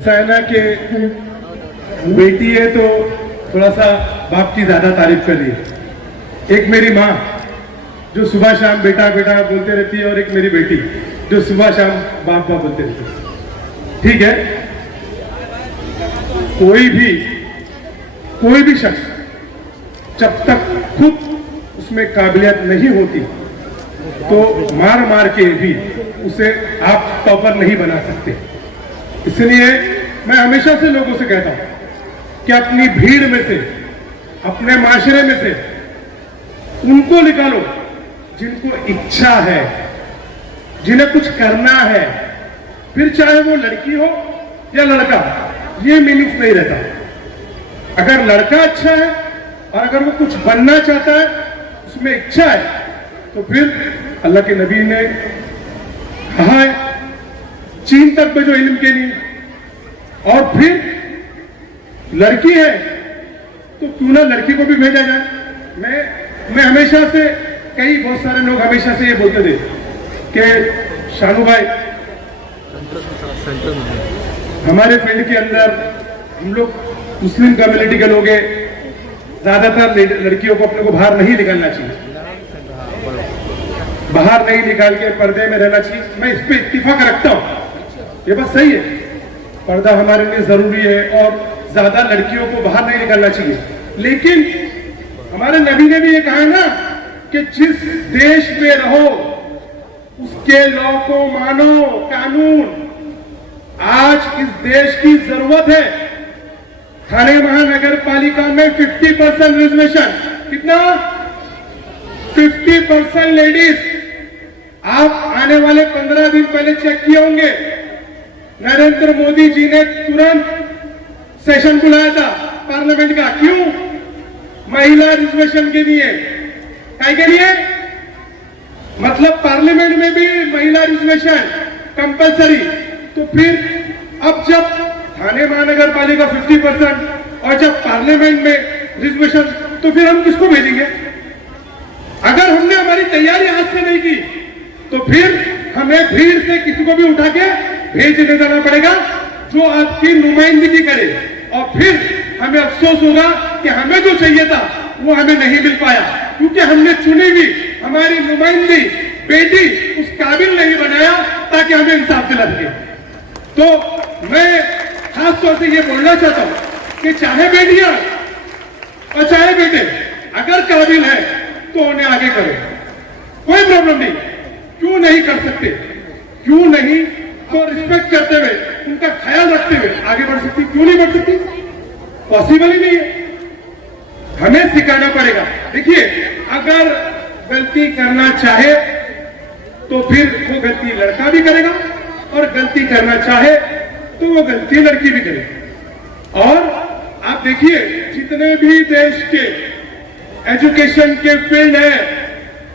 साइना के बेटी है तो थोड़ा सा बाप की ज्यादा तारीफ कर रही है। एक मेरी माँ जो सुबह शाम बेटा बेटा बोलते रहती है, और एक मेरी बेटी जो सुबह शाम बाप बाप बोलते रहती है। ठीक है, कोई भी शख्स जब तक खुद उसमें काबिलियत नहीं होती तो मार मार के भी उसे आप टॉपर नहीं बना सकते। इसलिए मैं हमेशा से लोगों से कहता हूं कि अपनी भीड़ में से, अपने माशरे में से उनको निकालो जिनको इच्छा है, जिन्हें कुछ करना है, फिर चाहे वो लड़की हो या लड़का, ये मीनिंग्स नहीं रहता। अगर लड़का अच्छा है और अगर वो कुछ बनना चाहता है, उसमें इच्छा है, तो फिर अल्लाह के नबी ने कहा है चीन तक भेजो इल्म के लिए, और फिर लड़की है तो क्यों ना लड़की को भी भेजा जाए। मैं हमेशा से, बहुत सारे लोग हमेशा से ये बोलते थे कि शानू भाई, हमारे फील्ड के अंदर हम लोग मुस्लिम कम्युनिटी के लोग हैं, ज्यादातर लड़कियों को अपने को बाहर नहीं निकलना चाहिए, बाहर नहीं निकाल के पर्दे में रहना चाहिए। मैं इस पे इत्तिफाक रखता हूं, ये बात सही है, पर्दा हमारे लिए जरूरी है और ज्यादा लड़कियों को बाहर नहीं निकलना चाहिए। लेकिन हमारे नबी ने भी ये कहा है ना कि जिस देश में रहो उसके लॉ को मानो, कानून। आज इस देश की जरूरत है। थाने महानगर पालिका में 50% रिजर्वेशन, कितना? 50% लेडीज। आप आने वाले 15 दिन पहले चेक किए होंगे, नरेंद्र मोदी जी ने तुरंत सेशन बुलाया था पार्लियामेंट का। क्यों? महिला रिजर्वेशन के लिए। क्या के लिए? मतलब पार्लियामेंट में भी महिला रिजर्वेशन कंपलसरी। तो फिर अब जब थाने महानगर पालिका 50% और जब पार्लियामेंट में रिजर्वेशन, तो फिर हम किसको भेजेंगे? अगर हमने हमारी तैयारी आज से नहीं की तो फिर हमें भीड़ से किसी को भी उठा के भेज देना पड़ेगा जो आपकी नुमाइंदगी करे, और फिर हमें अफसोस होगा कि हमें जो चाहिए था वो हमें नहीं मिल पाया, क्योंकि हमने चुनी हुई हमारी नुमाइंदी बेटी उस काबिल नहीं बनाया ताकि हमें इंसाफ दिला सके। तो मैं खास तौर से ये बोलना चाहता हूं कि चाहे बेटियां और चाहे बेटे अगर काबिल है तो उन्हें आगे करो, कोई प्रॉब्लम नहीं। क्यों नहीं कर सकते? क्यों नहीं? तो रिस्पेक्ट करते हुए, उनका ख्याल रखते हुए आगे बढ़ सकती। क्यों नहीं बढ़ सकती? पॉसिबल ही नहीं है। हमें सिखाना पड़ेगा। देखिए, अगर गलती करना चाहे तो फिर वो गलती लड़का भी करेगा, और गलती करना चाहे तो वो गलती लड़की भी करेगी। और आप देखिए, जितने भी देश के एजुकेशन के फील्ड है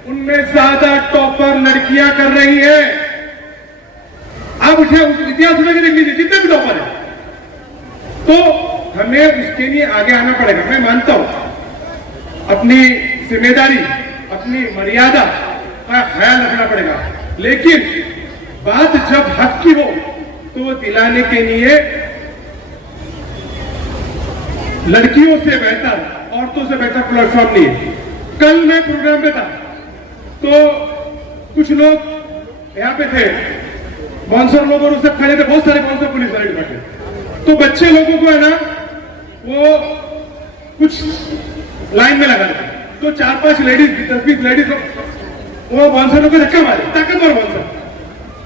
उनमें ज्यादा टॉपर लड़कियां कर रही हैं। आप उठे इतिहास उठा के देख लीजिए, जितने भी टॉपर है। तो हमें उसके लिए आगे आना पड़ेगा। मैं मानता हूं अपनी जिम्मेदारी, अपनी मर्यादा का ख्याल रखना पड़ेगा, लेकिन बात जब हक की हो तो वो दिलाने के लिए लड़कियों से बेहतर, औरतों से बेहतर प्लेटफॉर्म नहीं है। कल मैं प्रोग्राम पे था तो कुछ लोग यहाँ पे थे, बाउंसर लोग, और उससे खड़े थे बहुत सारे बाउंसर पुलिस वाले डिपार्टमेंट। तो बच्चे लोगों को है ना, वो कुछ लाइन में लगा थे, तो 4-5 लेडीज, 10-20 लेडीज वो बाउंसर को धक्का मारे, ताकतवर बाउंसर।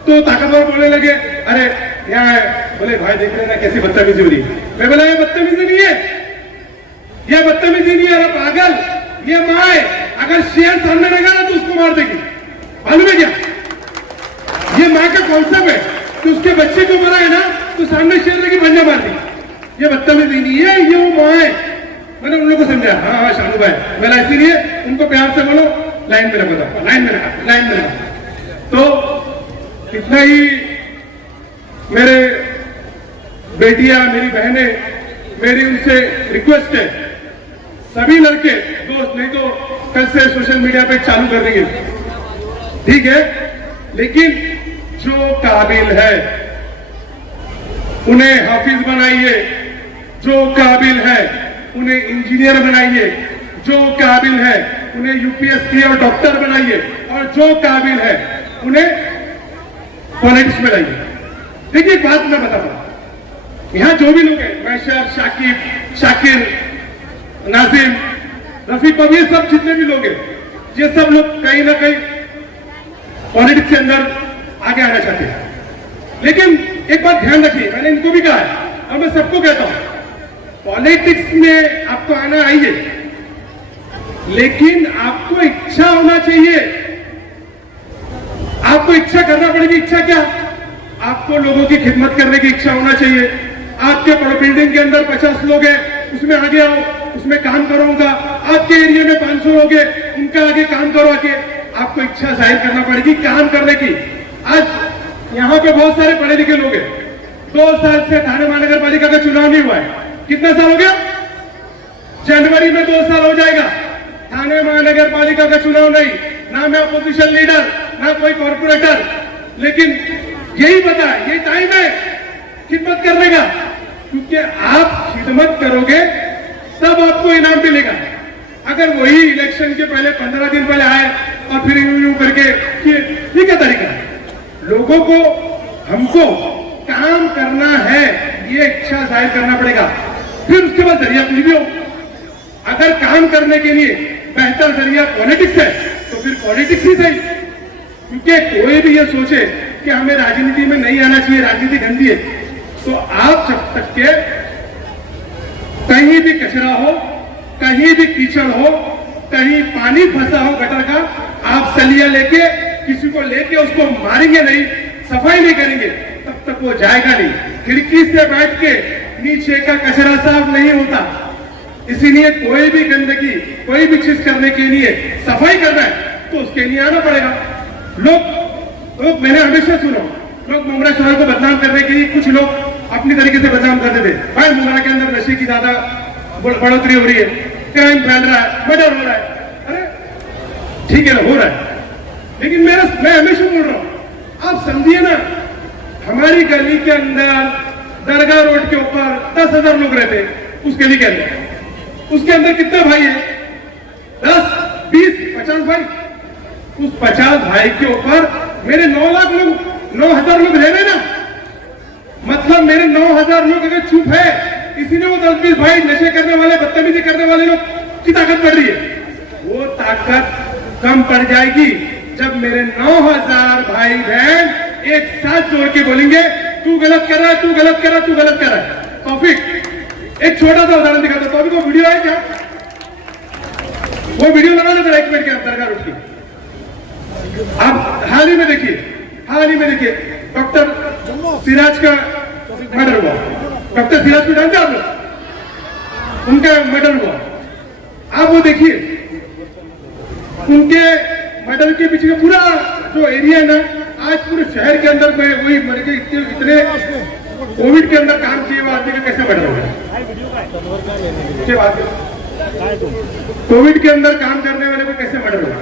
तो ताकतवर बोलने लगे, अरे यहाँ है। बोले भाई देख रहे ना कैसी बदतमीजी हो रही है। मैं बोला ये बदतमीजी नहीं है, ये बदतमीजी नहीं है, पागल, ये माँ है। अगर शेर सामने रहेगा ना तो उसको मार देगी, मालूम है क्या? ये माँ का कॉन्सेप्ट है कि उसके बच्चे को मरा है ना तो सामने शेर लगी, भंजा मार दी। ये बदतमीजी नहीं है, ये वो माँ है। मैंने उन लोगों को समझाया, हाँ शानू भाई, मेरा इसीलिए उनको प्यार से बोलो, लाइन में रखो, लाइन में रखा, लाइन में रखा। तो इतना ही मेरे बेटियां, मेरी बहनें, मेरी उनसे रिक्वेस्ट है, सभी लड़के दोस्त, नहीं तो कल से सोशल मीडिया पे चालू कर देंगे, ठीक है? लेकिन जो काबिल है उन्हें हाफिज बनाइए जो काबिल है, उन्हें इंजीनियर बनाइए जो काबिल है, उन्हें यूपीएससी और डॉक्टर बनाइए, और जो काबिल है उन्हें पॉलिटिक्स में लाइए। देखिए एक बात मैं बताता हूं, यहां जो भी लोग हैं, मैशर, शाकिर, नाजिम, रफीक, ये सब जितने भी लोग हैं, ये सब लोग कहीं ना कहीं पॉलिटिक्स के अंदर आगे आना चाहते हैं। लेकिन एक बात ध्यान रखिए, मैंने इनको भी कहा है और मैं सबको कहता हूं, पॉलिटिक्स में आपको आना आइए, लेकिन आपको इच्छा होना चाहिए। आपको इच्छा करना पड़ेगी। इच्छा क्या? आपको लोगों की खिदमत करने की इच्छा होना चाहिए। आपके बिल्डिंग के अंदर 50 लोग हैं, उसमें आगे आओ, उसमें काम करूंगा। आपके एरिया में 500 लोग हैं, उनका आगे काम करो आके। आपको इच्छा जाहिर करना पड़ेगी काम करने की। आज यहां पे बहुत सारे पढ़े लिखे लोग हैं। 2 साल से थाने महानगर पालिका का चुनाव नहीं हुआ है। कितना साल हो गया? जनवरी में 2 साल हो जाएगा। थाने महानगर पालिका का चुनाव नहीं, ना मैं अपोजिशन लीडर, ना कोई कॉर्पोरेटर, लेकिन यही पता है, यही टाइम है खिदमत करने का, क्योंकि आप खिदमत करोगे तब आपको इनाम मिलेगा। अगर वही इलेक्शन के पहले 15 दिन पहले आए और फिर यूं करके, ये क्या तरीका है? लोगों को, हमको काम करना है, ये इच्छा जाहिर करना पड़ेगा। फिर उसके बाद जरिया कुछ भी हो। अगर काम करने के लिए बेहतर जरिया पॉलिटिक्स है तो फिर पॉलिटिक्स ही सही। क्योंकि कोई भी ये सोचे कि हमें राजनीति में नहीं आना चाहिए, राजनीति गंदी है, तो आप जब तक के कहीं भी कचरा हो, कहीं भी कीचड़ हो, कहीं पानी फंसा हो गटर का, आप सलिया लेके किसी को लेके उसको मारेंगे नहीं, सफाई नहीं करेंगे, तब तक वो जाएगा नहीं। खिड़की से बैठ के नीचे का कचरा साफ नहीं होता। इसीलिए कोई भी गंदगी, कोई भी चीज करने के लिए सफाई करना है तो उसके लिए आना पड़ेगा। लोग मैंने हमेशा सुना, लोग मुंगरा शहर को बदनाम करने के लिए कुछ लोग अपनी तरीके से बदनाम करते थे। भाई मुंगरा के अंदर नशे की ज्यादा बढ़ोतरी हो रही है, क्राइम फैल रहा है, मर्डर हो रहा है। अरे ठीक है ना, हो रहा है, लेकिन मैं हमेशा बोल रहा हूं, आप समझिए ना, हमारी गली के अंदर दरगाह रोड के ऊपर 10,000 लोग रहते हैं। उस गली के अंदर, उसके अंदर कितने भाई हैं? 10, 20, 50 भाई। उस 50 भाई के ऊपर मेरे 9 लाख लोग, 9,000 लोग रह रहे ना, मतलब मेरे 9,000 लोग अगर चुप है, इसीलिए वो 10-20 भाई नशे करने वाले, बदतमीजी करने वाले लोग की ताकत बढ़ रही है। वो ताकत कम पड़ जाएगी जब मेरे 9,000 भाई बहन एक साथ जोड़ के बोलेंगे, तू गलत कर रहा है, तू गलत कर रहा है, तू गलत कर रहा है। तौफीक, एक छोटा सा उदाहरण दिखाता हूं। तो अभी वो वीडियो है क्या? वो वीडियो लगा देता 1 मिनट के अंदर का रुकी। आप हाल ही में देखिए, डॉक्टर सिराज का मर्डर हुआ। डॉक्टर सिराज को जानते आप लोग? उनका मर्डर हुआ। आप वो देखिए, उनके मर्डर के पीछे का पूरा जो एरिया है ना, आज पूरे शहर के अंदर वही मर के इतने कोविड के अंदर काम किए हुए आदमी का कैसे मर्डर हो गया? कोविड के अंदर काम करने वाले को कैसे मर्डर हो गया?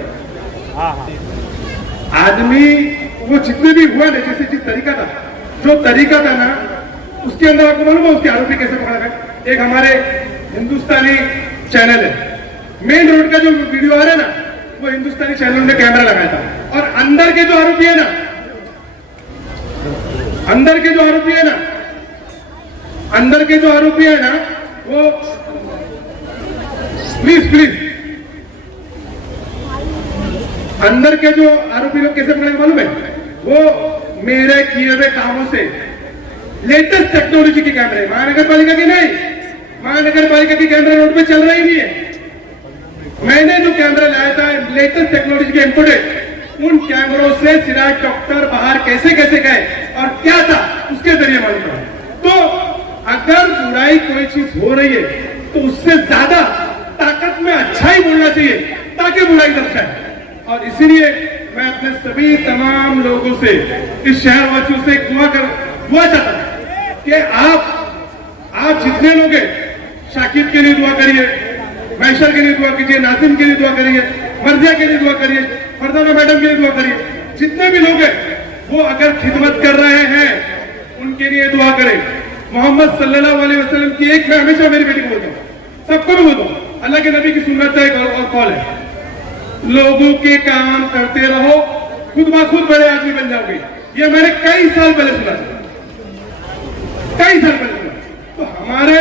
आदमी वो जितने भी हुआ ना, जैसे जिस तरीका था, जो तरीका था ना, उसके अंदर आपको मालूम है उसके आरोपी कैसे पकड़ा गया? एक हमारे हिंदुस्तानी चैनल है, मेन रोड का जो वीडियो आ रहा है ना, वो हिंदुस्तानी चैनल में कैमरा लगाया था। और अंदर के जो आरोपी है ना, अंदर के जो आरोपी है ना, वो प्लीज अंदर के जो आरोपी लोग कैसे पकड़े मालूम है? वो मेरे किए हुए कामों से, लेटेस्ट टेक्नोलॉजी के कैमरे, महानगर पालिका के नहीं, महानगर पालिका की कैमरा रोड पे चल रही नहीं है। मैंने जो कैमरा लाया था लेटेस्ट टेक्नोलॉजी के इनपुटेड, उन कैमरों से सिराज डॉक्टर बाहर कैसे कैसे गए और क्या था उसके जरिए मालूम पड़ा। तो अगर बुराई कोई चीज हो रही है तो उससे ज्यादा ताकत में अच्छा ही बोलना चाहिए ताकि बुराई दर्शाए। और इसीलिए मैं अपने सभी तमाम लोगों से, इस शहरवासियों से दुआ चाहता हूं कि आप जितने लोग हैं, शाकिब के लिए दुआ करिए, मैशर के लिए दुआ कीजिए, नासिम के लिए दुआ करिए, मर्जिया के लिए दुआ करिए, फरदाना मैडम के लिए दुआ करिए। जितने भी लोग हैं वो अगर खिदमत कर रहे हैं उनके लिए दुआ करें। मोहम्मद सल्लल्लाहु अलैहि वसल्लम की एक, मैं हमेशा मेरी बेटी को बोलता हूँ, सबको भी बोलता हूँ, अल्लाह के नबी की सुन्नत है और कॉल है, लोगों के काम करते रहो, खुद ब खुद बड़े आदमी बन जाओगे। ये मैंने कई साल पहले सुना, कई साल पहले सुना। तो हमारे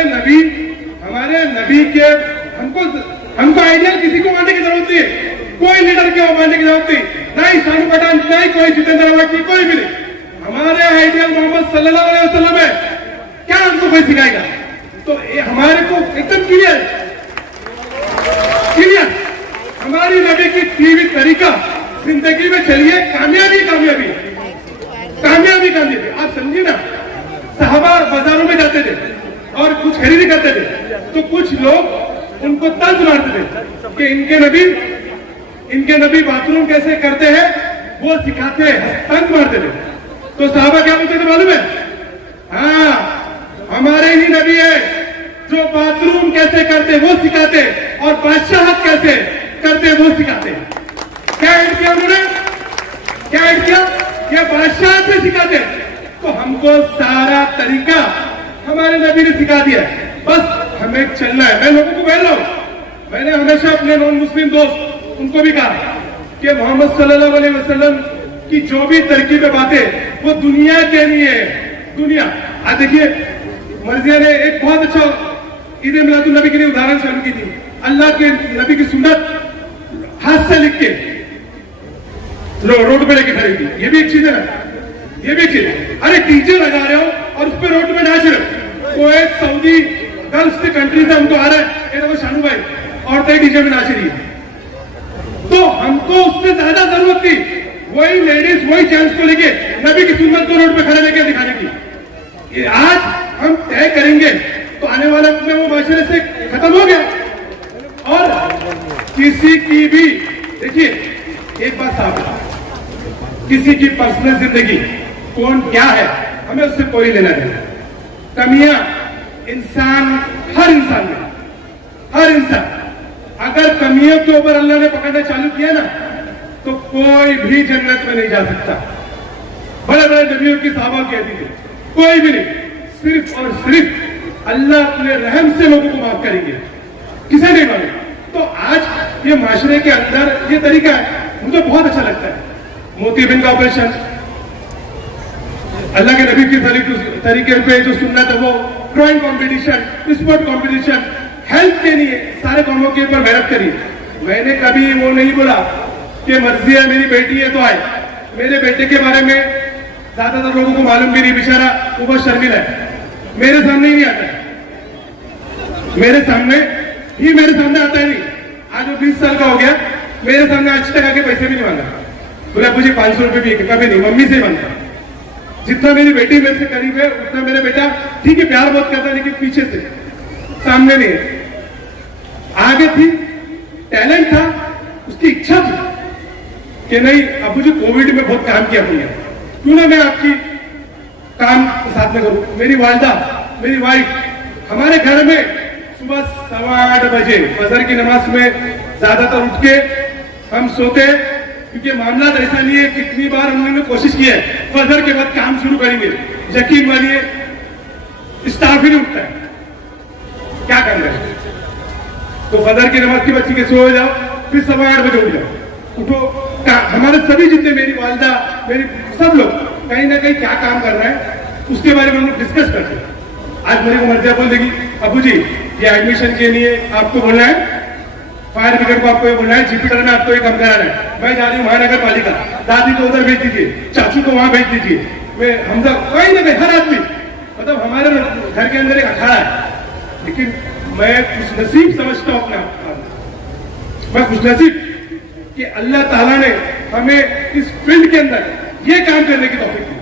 नबी के हमको आइडियल किसी को मानने की जरूरत नहीं है, कोई लीडर के मानने की जरूरत नहीं, ना ही शानू पठान, ना ही कोई जितेंद्र अवाकी, कोई भी नहीं। हमारे आइडियल मोहम्मद सल्लल्लाहु अलैहि वसल्लम है, क्या हमको कोई सिखाएगा? तो ये हमारे को एकदम क्लियर, हमारी नबी की दी हुई तरीका जिंदगी में चलिए, कामयाबी कामयाबी कामयाबी कामयाबी। आप समझिए ना, साहबा बाजारों में जाते थे और कुछ खरीदी करते थे, तो कुछ लोग उनको तंज मारते थे कि इनके नबी बाथरूम कैसे करते हैं वो सिखाते हैं, तंज मारते थे। तो साहबा क्या बोलते थे मालूम है? हाँ, हमारे ही नबी है जो बाथरूम कैसे करते वो सिखाते और बादशाहत कैसे करते वो सिखाते। क्या ऐड किया उन्होंने? क्या ऐड किया? क्या बादशाहत में सिखाते? तो हमको सारा तरीका हमारे नबी ने सिखा दिया, बस हमें चलना है। मैं लोगों को बोल रहा हूं, मैंने हमेशा अपने नॉन मुस्लिम दोस्त उनको भी कहा कि मोहम्मद सल्लल्लाहु अलैहि वसल्लम की जो भी तरकीब बातें वो दुनिया के लिए है, दुनिया। आज देखिए, मर्जिया ने एक बहुत अच्छा ईद मिलादुन नबी के लिए उदाहरण शुरू की थी। अल्लाह के नबी की सुन्नत हाथ से लिख के रोड पे लेके खड़ी थी। ये भी एक चीज है ना, ये भी एक चीज है। अरे डीजे लगा रहे हो और उस पर रोड पे नाच रहे हो। वो एक सऊदी गल्फ के कंट्री से हमको आ रहा है, ये देखो शानू भाई औरतें डीजे में नाच रही है। तो हमको उससे ज्यादा जरूरत थी वही लेडीज वही जेंट्स को लेके नबी की सुन्नत को रोड पे खड़े लेके दिखाने की। ये आज हम तय करेंगे तो आने वाले वक्त में वो माशरे से खत्म हो गया। और किसी की भी, देखिए एक बात साफ है, किसी की पर्सनल जिंदगी कौन क्या है हमें उससे कोई लेना नहीं। कमियां इंसान, हर इंसान में, हर इंसान, अगर कमियों के ऊपर अल्लाह ने पकड़ना चालू किया ना तो कोई भी जन्नत में नहीं जा सकता। बड़े बड़े नबियों की साहबा कहती थी, कोई भी नहीं, सिर्फ और सिर्फ अल्लाह अपने रहम से लोगों को माफ करेंगे, किसे नहीं माने। तो आज ये माशरे के अंदर ये तरीका है, मुझे बहुत अच्छा लगता है। मोतीबिंद का ऑपरेशन, अल्लाह के नबी की तरीके पे जो सुन्नत है वो drawing competition, sport competition, health के लिए सारे कामों के ऊपर मेहनत करी। मैंने कभी वो नहीं बोला कि मर्जी है मेरी बेटी है तो आए। मेरे बेटे के बारे में ज्यादातर लोगों को मालूम भी नहीं, बेचारा वो बहुत शर्मिला है, मेरे सामने ही नहीं आता है, मेरे सामने आता है नहीं। आज वो 20 साल का हो गया, मेरे सामने आज तक आके पैसे भी नहीं मांगा। बोला मुझे 500 रुपए भी कभी नहीं, मम्मी से ही मांगता। जितना मेरी बेटी मेरे से करीब है उतना मेरा बेटा ठीक है प्यार बहुत करता है, लेकिन पीछे से, सामने नहीं है। आगे थी, टैलेंट था, उसकी इच्छा थी कि नहीं अब मुझे कोविड में बहुत काम किया भैया, क्यों ना मैं आपकी काम साथ में करूं। मेरी वालिदा, मेरी वाइफ, हमारे घर में सुबह 8:15 बजे फजर की नमाज में ज्यादातर उठ के हम सोते हैं, क्योंकि मामला ऐसा नहीं है। कितनी बार उन्होंने कोशिश की है फजर के बाद काम शुरू करेंगे, यकीन मानिए स्टाफ ही नहीं उठता है, क्या कर रहे हैं। तो फजर की नमाज की बच्ची के सो जाओ, फिर 8:15 बजे उठ जाओ, उठो। हमारे सभी जितने, मेरी वालिदा, मेरी सब लोग कहीं ना कहीं क्या काम कर रहे हैं उसके बारे में हम लोग डिस्कस करते हैं। आज मेरे को मर्जिया बोल देगी, अबू जी ये एडमिशन के लिए आपको बोलना है, फायर ब्रिगेड को आपको ये बोलना है, जीपीटर में आपको ये काम कराना है, मैं जा रही हूँ महानगर पालिका, दादी को उधर भेज दीजिए, चाचू को वहां भेज दीजिए। मैं हमजा कहीं ना कहीं हर आदमी, मतलब हमारे घर के अंदर एक अखाड़ा है, लेकिन मैं खुश नसीब समझता हूँ अपने आप, मैं खुश नसीब कि अल्लाह ताला ने हमें इस फील्ड के अंदर ये काम करने की तौफीक दी।